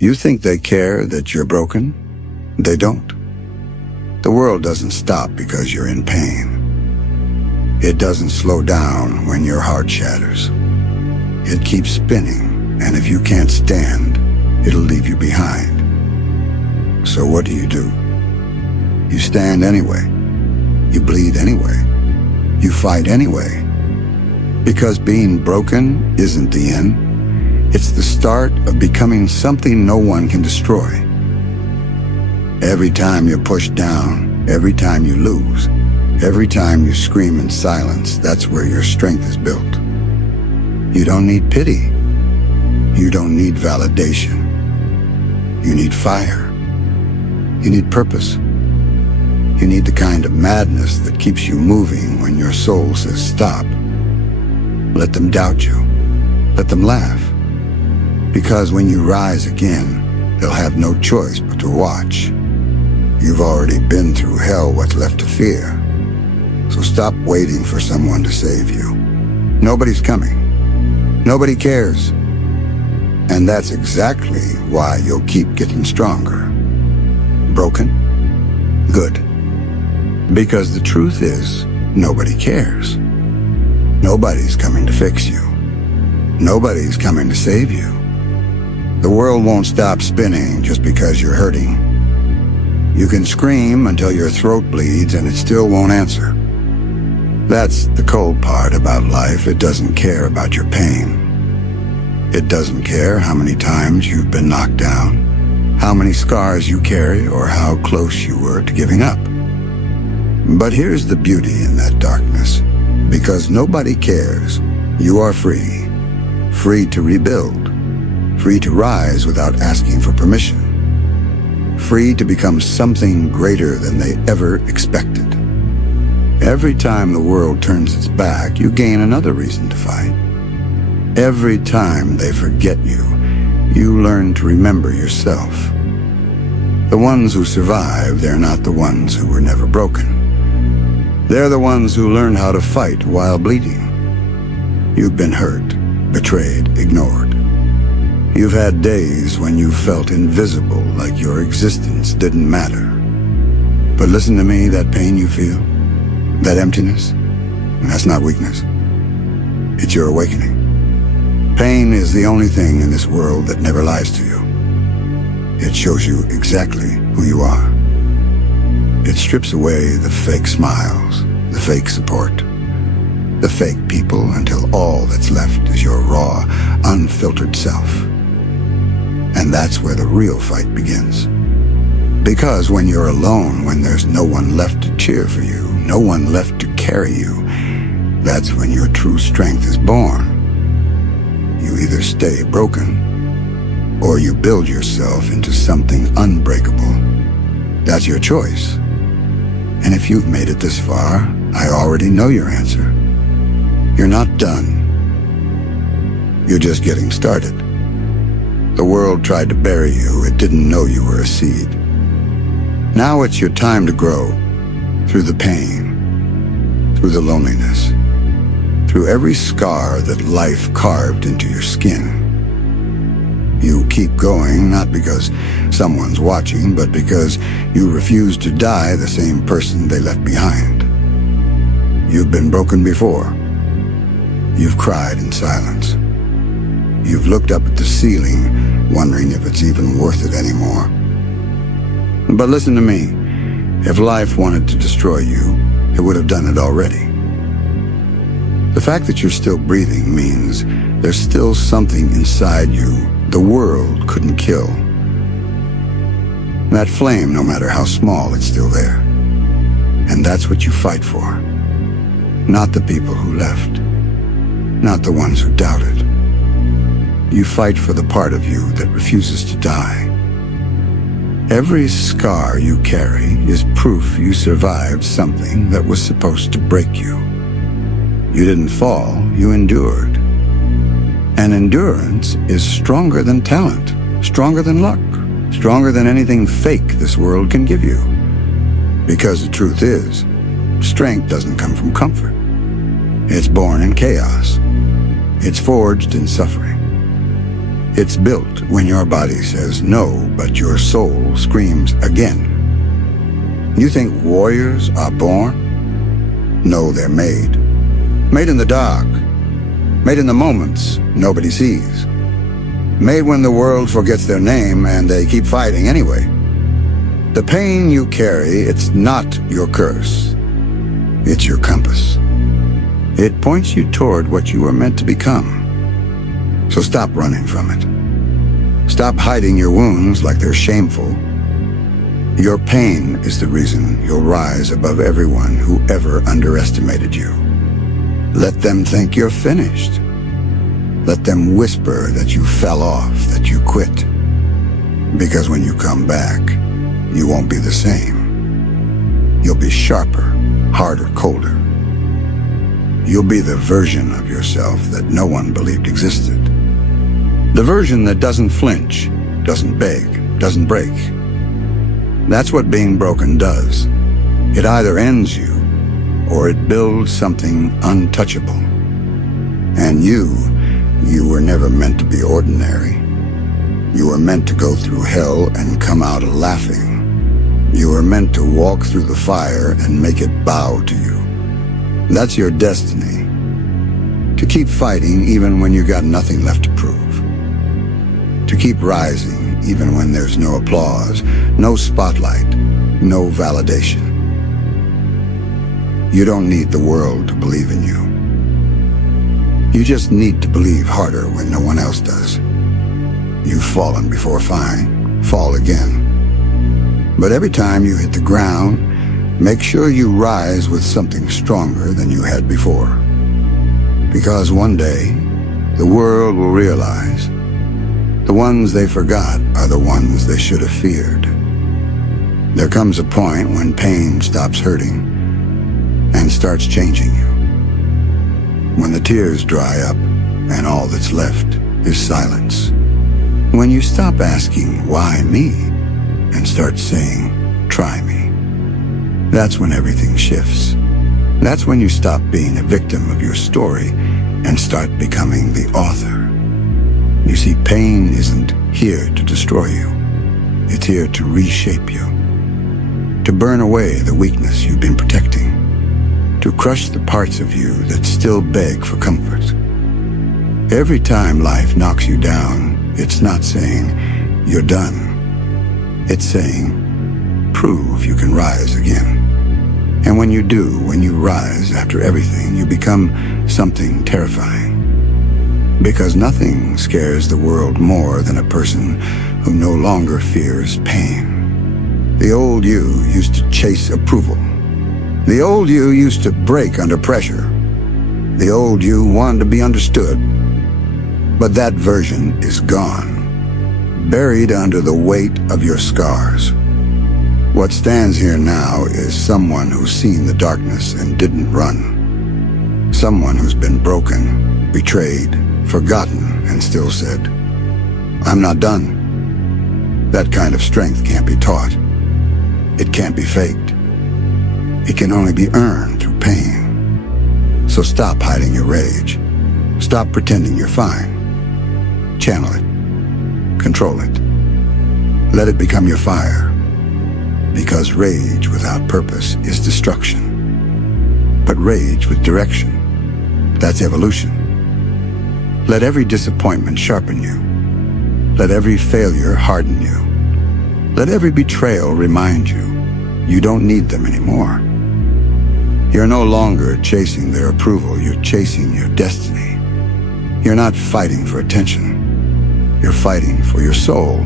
You think they care that you're broken? They don't. The world doesn't stop because you're in pain. It doesn't slow down when your heart shatters. It keeps spinning, and if you can't stand, it'll leave you behind. So what do? You stand anyway. You bleed anyway. You fight anyway. Because being broken isn't the end. It's the start of becoming something no one can destroy. Every time you're pushed down, every time you lose, every time you scream in silence, that's where your strength is built. You don't need pity. You don't need validation. You need fire. You need purpose. You need the kind of madness that keeps you moving when your soul says stop. Let them doubt you. Let them laugh. Because when you rise again, they'll have no choice but to watch. You've already been through hell. What's left to fear? So stop waiting for someone to save you. Nobody's coming. Nobody cares. And that's exactly why you'll keep getting stronger. Broken? Good. Because the truth is, nobody cares. Nobody's coming to fix you. Nobody's coming to save you. The world won't stop spinning just because you're hurting. You can scream until your throat bleeds and it still won't answer. That's the cold part about life. It doesn't care about your pain. It doesn't care how many times you've been knocked down, how many scars you carry, or how close you were to giving up. But here's the beauty in that darkness. Because nobody cares, you are free. Free to rebuild. Free to rise without asking for permission. Free to become something greater than they ever expected. Every time the world turns its back, you gain another reason to fight. Every time they forget you, you learn to remember yourself. The ones who survive, they're not the ones who were never broken. They're the ones who learn how to fight while bleeding. You've been hurt, betrayed, ignored. You've had days when you felt invisible, like your existence didn't matter. But listen to me, that pain you feel, that emptiness, that's not weakness. It's your awakening. Pain is the only thing in this world that never lies to you. It shows you exactly who you are. It strips away the fake smiles, the fake support, the fake people, until all that's left is your raw, unfiltered self. And that's where the real fight begins. Because when you're alone, when there's no one left to cheer for you, no one left to carry you, that's when your true strength is born. You either stay broken, or you build yourself into something unbreakable. That's your choice. And if you've made it this far, I already know your answer. You're not done. You're just getting started. The world tried to bury you. It didn't know you were a seed. Now it's your time to grow, through the pain, through the loneliness, through every scar that life carved into your skin. You keep going, not because someone's watching, but because you refuse to die the same person they left behind. You've been broken before. You've cried in silence. You've looked up at the ceiling, wondering if it's even worth it anymore. But listen to me. If life wanted to destroy you, it would have done it already. The fact that you're still breathing means there's still something inside you the world couldn't kill. That flame, no matter how small, it's still there. And that's what you fight for. Not the people who left. Not the ones who doubted. You fight for the part of you that refuses to die. Every scar you carry is proof you survived something that was supposed to break you. You didn't fall, you endured. And endurance is stronger than talent, stronger than luck, stronger than anything fake this world can give you. Because the truth is, strength doesn't come from comfort. It's born in chaos. It's forged in suffering. It's built when your body says no, but your soul screams again. You think warriors are born? No, they're made. Made in the dark. Made in the moments nobody sees. Made when the world forgets their name and they keep fighting anyway. The pain you carry, it's not your curse. It's your compass. It points you toward what you were meant to become. So stop running from it. Stop hiding your wounds like they're shameful. Your pain is the reason you'll rise above everyone who ever underestimated you. Let them think you're finished. Let them whisper that you fell off, that you quit. Because when you come back, you won't be the same. You'll be sharper, harder, colder. You'll be the version of yourself that no one believed existed. The version that doesn't flinch, doesn't beg, doesn't break. That's what being broken does. It either ends you, or it builds something untouchable. And you were never meant to be ordinary. You were meant to go through hell and come out laughing. You were meant to walk through the fire and make it bow to you. That's your destiny. To keep fighting even when you got nothing left to prove. To keep rising even when there's no applause, no spotlight, no validation. You don't need the world to believe in you. You just need to believe harder when no one else does. You've fallen before, fine, fall again. But every time you hit the ground, make sure you rise with something stronger than you had before. Because one day, the world will realize the ones they forgot are the ones they should have feared. There comes a point when pain stops hurting and starts changing you. When the tears dry up and all that's left is silence. When you stop asking, why me? And start saying, try me. That's when everything shifts. That's when you stop being a victim of your story and start becoming the author. You see, pain isn't here to destroy you. It's here to reshape you. To burn away the weakness you've been protecting. To crush the parts of you that still beg for comfort. Every time life knocks you down, it's not saying, you're done. It's saying, prove you can rise again. And when you do, when you rise after everything, you become something terrifying. Because nothing scares the world more than a person who no longer fears pain. The old you used to chase approval. The old you used to break under pressure. The old you wanted to be understood. But that version is gone, buried under the weight of your scars. What stands here now is someone who's seen the darkness and didn't run. Someone who's been broken, betrayed, forgotten, and still said, I'm not done. That kind of strength can't be taught. It can't be faked. It can only be earned through pain. So stop hiding your rage. Stop pretending you're fine. Channel it. Control it. Let it become your fire. Because rage without purpose is destruction. But rage with direction, that's evolution. Let every disappointment sharpen you. Let every failure harden you. Let every betrayal remind you you don't need them anymore. You're no longer chasing their approval, you're chasing your destiny. You're not fighting for attention. You're fighting for your soul.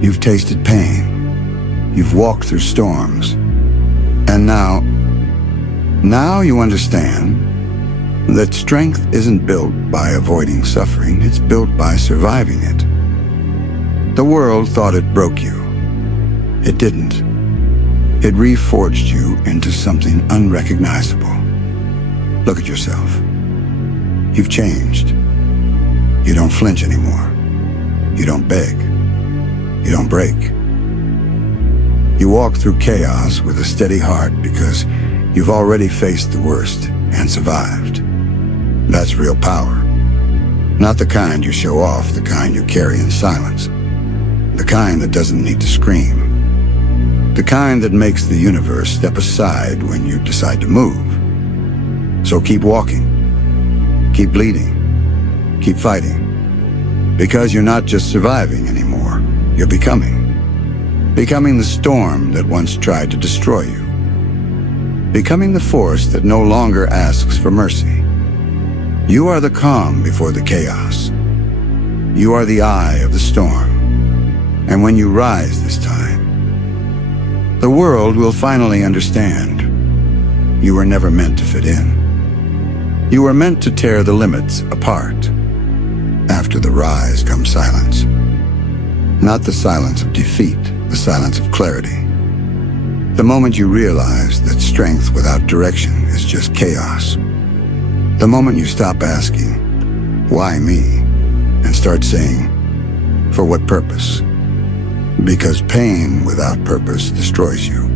You've tasted pain. You've walked through storms. And now you understand that strength isn't built by avoiding suffering, it's built by surviving it. The world thought it broke you. It didn't. It reforged you into something unrecognizable. Look at yourself. You've changed. You don't flinch anymore. You don't beg. You don't break. You walk through chaos with a steady heart because you've already faced the worst and survived. That's real power. Not the kind you show off, the kind you carry in silence. The kind that doesn't need to scream. The kind that makes the universe step aside when you decide to move. So keep walking. Keep bleeding. Keep fighting. Because you're not just surviving anymore. You're becoming. Becoming the storm that once tried to destroy you. Becoming the force that no longer asks for mercy. You are the calm before the chaos. You are the eye of the storm. And when you rise this time, the world will finally understand. You were never meant to fit in. You were meant to tear the limits apart. After the rise comes silence. Not the silence of defeat, the silence of clarity. The moment you realize that strength without direction is just chaos. The moment you stop asking, why me? And start saying, for what purpose? Because pain without purpose destroys you.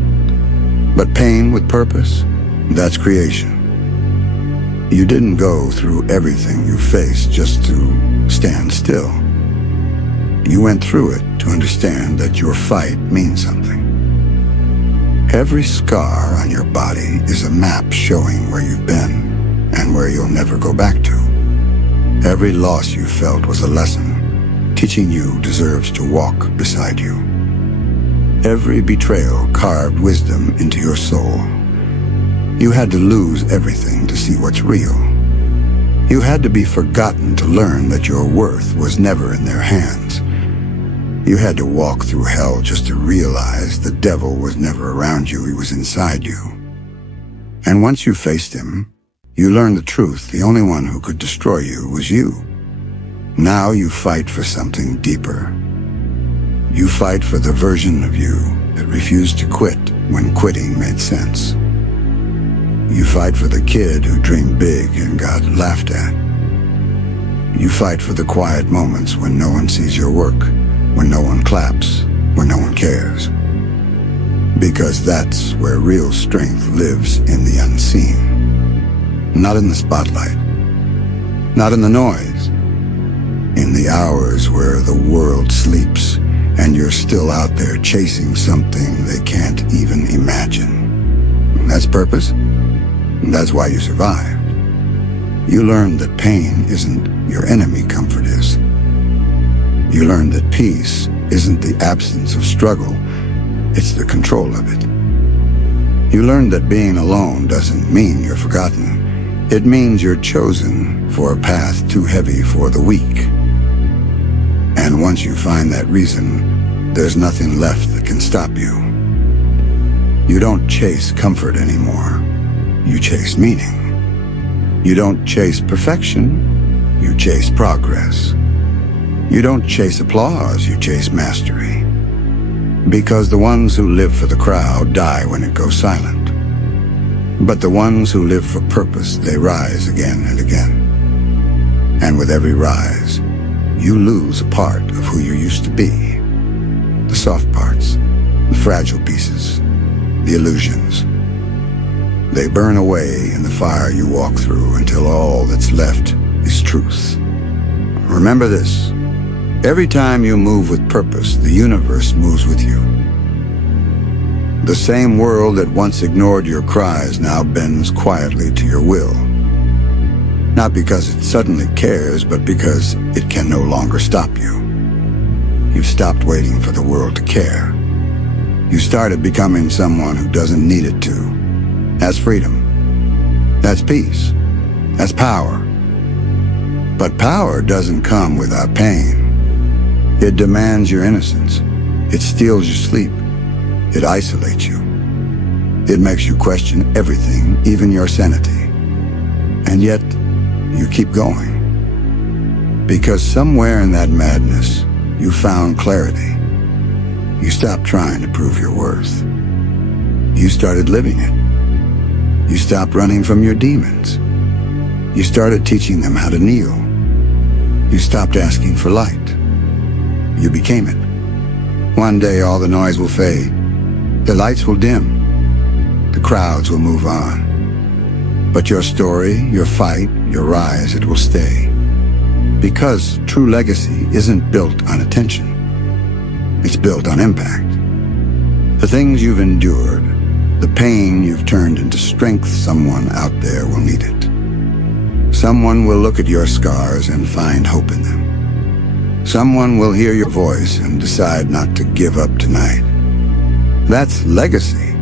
But pain with purpose, that's creation. You didn't go through everything you faced just to stand still. You went through it to understand that your fight means something. Every scar on your body is a map showing where you've been and where you'll never go back to. Every loss you felt was a lesson, teaching you deserves to walk beside you. Every betrayal carved wisdom into your soul. You had to lose everything to see what's real. You had to be forgotten to learn that your worth was never in their hands. You had to walk through hell just to realize the devil was never around you, he was inside you. And once you faced him, you learned the truth. The only one who could destroy you was you. Now you fight for something deeper. You fight for the version of you that refused to quit when quitting made sense. You fight for the kid who dreamed big and got laughed at. You fight for the quiet moments when no one sees your work, when no one claps, when no one cares. Because that's where real strength lives, in the unseen. Not in the spotlight. Not in the noise. In the hours where the world sleeps and you're still out there chasing something they can't even imagine. That's purpose. That's why you survived. You learned that pain isn't your enemy, comfort is. You learned that peace isn't the absence of struggle, it's the control of it. You learned that being alone doesn't mean you're forgotten. It means you're chosen for a path too heavy for the weak. And once you find that reason, there's nothing left that can stop you. You don't chase comfort anymore. You chase meaning. You don't chase perfection. You chase progress. You don't chase applause. You chase mastery. Because the ones who live for the crowd die when it goes silent. But the ones who live for purpose, they rise again and again. And with every rise, you lose a part of who you used to be. The soft parts, the fragile pieces, the illusions. They burn away in the fire you walk through until all that's left is truth. Remember this, every time you move with purpose, the universe moves with you. The same world that once ignored your cries now bends quietly to your will. Not because it suddenly cares, but because it can no longer stop you. You've stopped waiting for the world to care. You started becoming someone who doesn't need it to. That's freedom. That's peace. That's power. But power doesn't come without pain. It demands your innocence. It steals your sleep. It isolates you. It makes you question everything, even your sanity. And yet, you keep going. Because somewhere in that madness, you found clarity. You stopped trying to prove your worth. You started living it. You stopped running from your demons. You started teaching them how to kneel. You stopped asking for light. You became it. One day all the noise will fade. The lights will dim. The crowds will move on. But your story, your fight, your rise, it will stay. Because true legacy isn't built on attention. It's built on impact. The things you've endured, the pain you've turned into strength, someone out there will need it. Someone will look at your scars and find hope in them. Someone will hear your voice and decide not to give up tonight. That's legacy.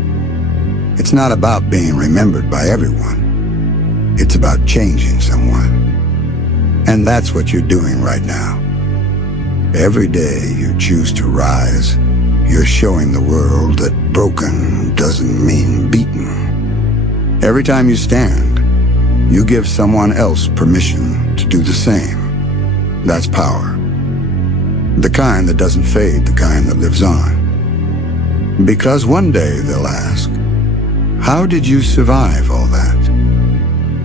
It's not about being remembered by everyone. It's about changing someone. And that's what you're doing right now. Every day you choose to rise, you're showing the world that broken doesn't mean beaten. Every time you stand, you give someone else permission to do the same. That's power. The kind that doesn't fade, the kind that lives on. Because one day they'll ask, how did you survive all that?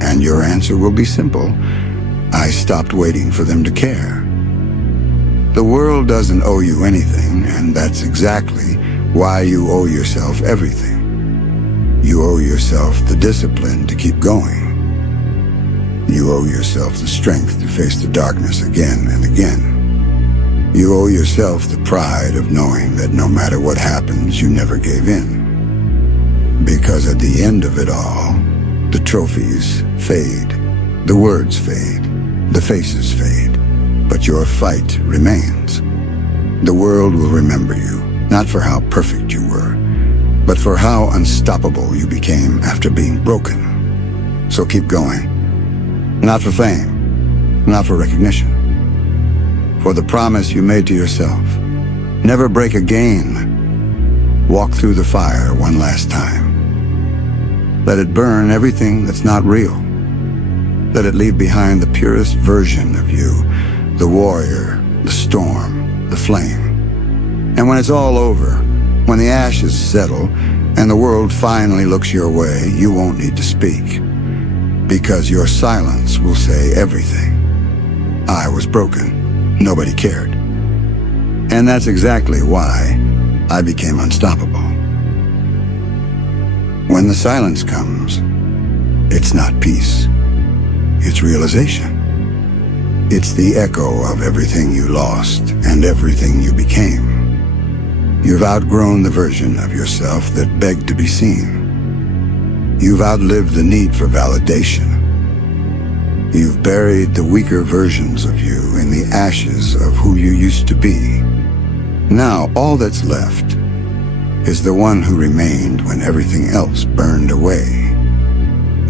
And your answer will be simple. I stopped waiting for them to care. The world doesn't owe you anything, and that's exactly why you owe yourself everything. You owe yourself the discipline to keep going. You owe yourself the strength to face the darkness again and again. You owe yourself the pride of knowing that no matter what happens, you never gave in. Because at the end of it all, the trophies fade, the words fade, the faces fade, but your fight remains. The world will remember you, not for how perfect you were, but for how unstoppable you became after being broken. So keep going. Not for fame, not for recognition. For the promise you made to yourself. Never break again. Walk through the fire one last time. Let it burn everything that's not real. Let it leave behind the purest version of you, the warrior, the storm, the flame. And when it's all over, when the ashes settle and the world finally looks your way, you won't need to speak. Because your silence will say everything. I was broken. Nobody cared. And that's exactly why I became unstoppable. When the silence comes, it's not peace. It's realization. It's the echo of everything you lost and everything you became. You've outgrown the version of yourself that begged to be seen. You've outlived the need for validation. You've buried the weaker versions of you in the ashes of who you used to be. Now all that's left is the one who remained when everything else burned away.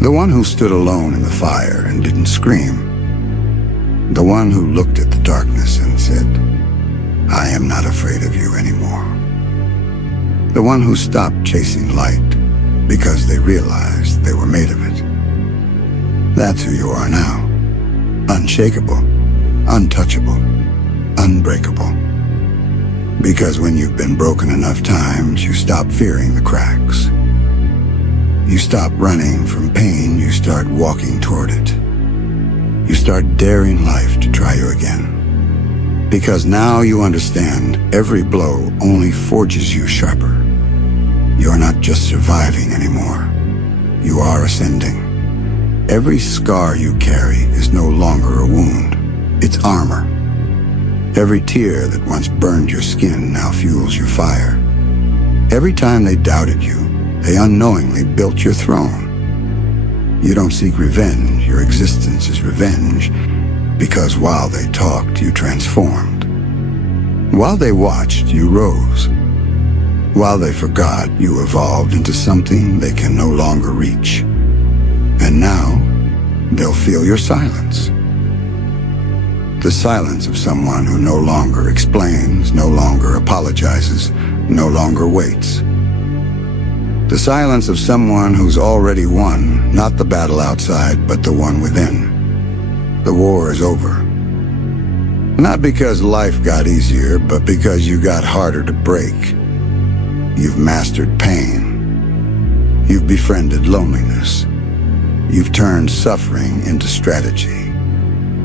The one who stood alone in the fire and didn't scream. The one who looked at the darkness and said, I am not afraid of you anymore. The one who stopped chasing light because they realized they were made of it. That's who you are now. Unshakable, untouchable, unbreakable. Because when you've been broken enough times, you stop fearing the cracks. You stop running from pain, you start walking toward it. You start daring life to try you again. Because now you understand every blow only forges you sharper. You're not just surviving anymore. You are ascending. Every scar you carry is no longer a wound. It's armor. Every tear that once burned your skin now fuels your fire. Every time they doubted you, they unknowingly built your throne. You don't seek revenge, your existence is revenge, because while they talked, you transformed. While they watched, you rose. While they forgot, you evolved into something they can no longer reach. And now, they'll feel your silence. The silence of someone who no longer explains, no longer apologizes, no longer waits. The silence of someone who's already won, not the battle outside, but the one within. The war is over. Not because life got easier, but because you got harder to break. You've mastered pain. You've befriended loneliness. You've turned suffering into strategy.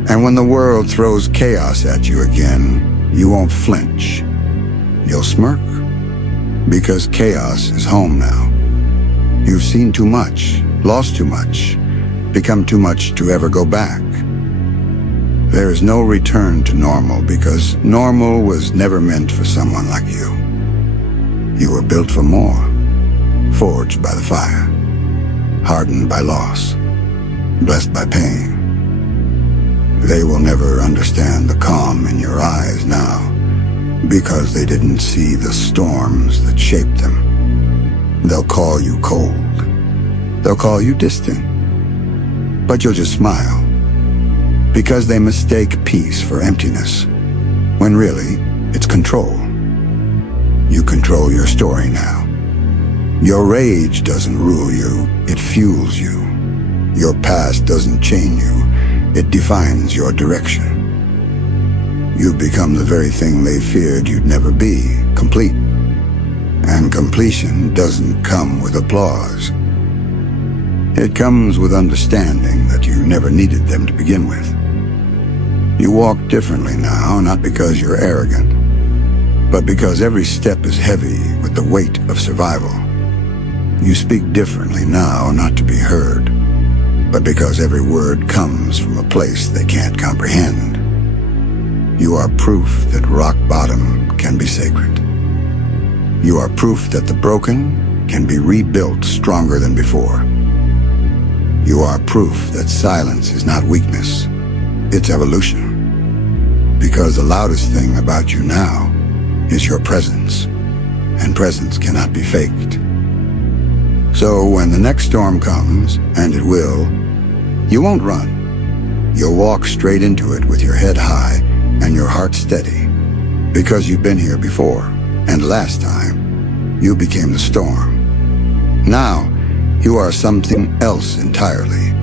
And when the world throws chaos at you again, you won't flinch. You'll smirk. Because chaos is home now. You've seen too much, lost too much, become too much to ever go back. There is no return to normal because normal was never meant for someone like you. You were built for more, forged by the fire, hardened by loss, blessed by pain. They will never understand the calm in your eyes now because they didn't see the storms that shaped them. They'll call you cold. They'll call you distant. But you'll just smile because they mistake peace for emptiness when really it's control. You control your story now. Your rage doesn't rule you, it fuels you. Your past doesn't chain you, it defines your direction. You've become the very thing they feared you'd never be, complete. And completion doesn't come with applause. It comes with understanding that you never needed them to begin with. You walk differently now, not because you're arrogant, but because every step is heavy with the weight of survival. You speak differently now, not to be heard, but because every word comes from a place they can't comprehend. You are proof that rock bottom can be sacred. You are proof that the broken can be rebuilt stronger than before. You are proof that silence is not weakness, it's evolution. Because the loudest thing about you now is your presence, and presence cannot be faked. So when the next storm comes, and it will, you won't run. You'll walk straight into it with your head high and your heart steady, because you've been here before, and last time, you became the storm. Now, you are something else entirely.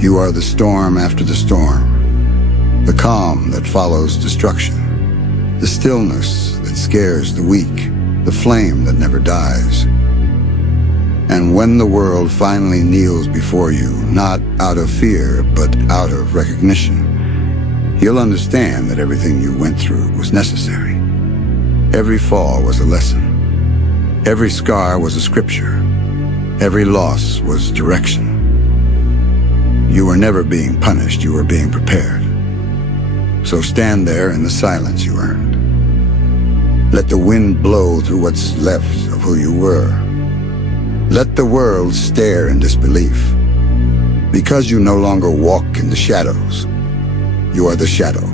You are the storm after the storm, the calm that follows destruction, the stillness that scares the weak, the flame that never dies. And when the world finally kneels before you, not out of fear, but out of recognition, you'll understand that everything you went through was necessary. Every fall was a lesson. Every scar was a scripture. Every loss was direction. You were never being punished, you were being prepared. So stand there in the silence you earned. Let the wind blow through what's left of who you were. Let the world stare in disbelief. Because you no longer walk in the shadows. You are the shadow.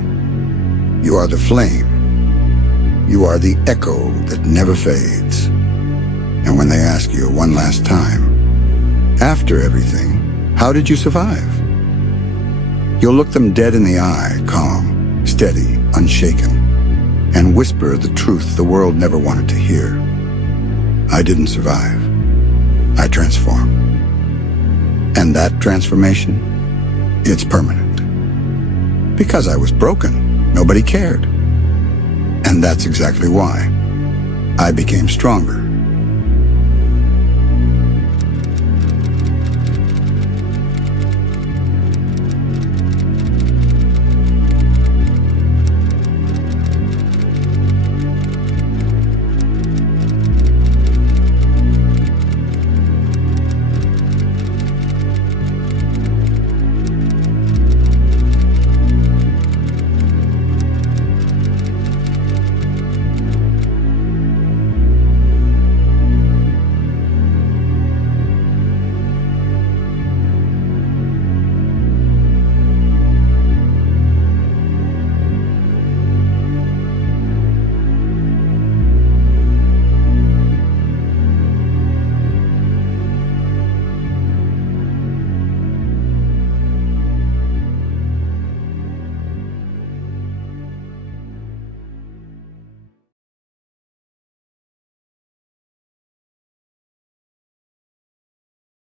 You are the flame. You are the echo that never fades. And when they ask you one last time, after everything, how did you survive? You'll look them dead in the eye, calm, steady, unshaken, and whisper the truth the world never wanted to hear. I didn't survive. I transformed. And that transformation, it's permanent. Because I was broken, nobody cared. And that's exactly why I became stronger.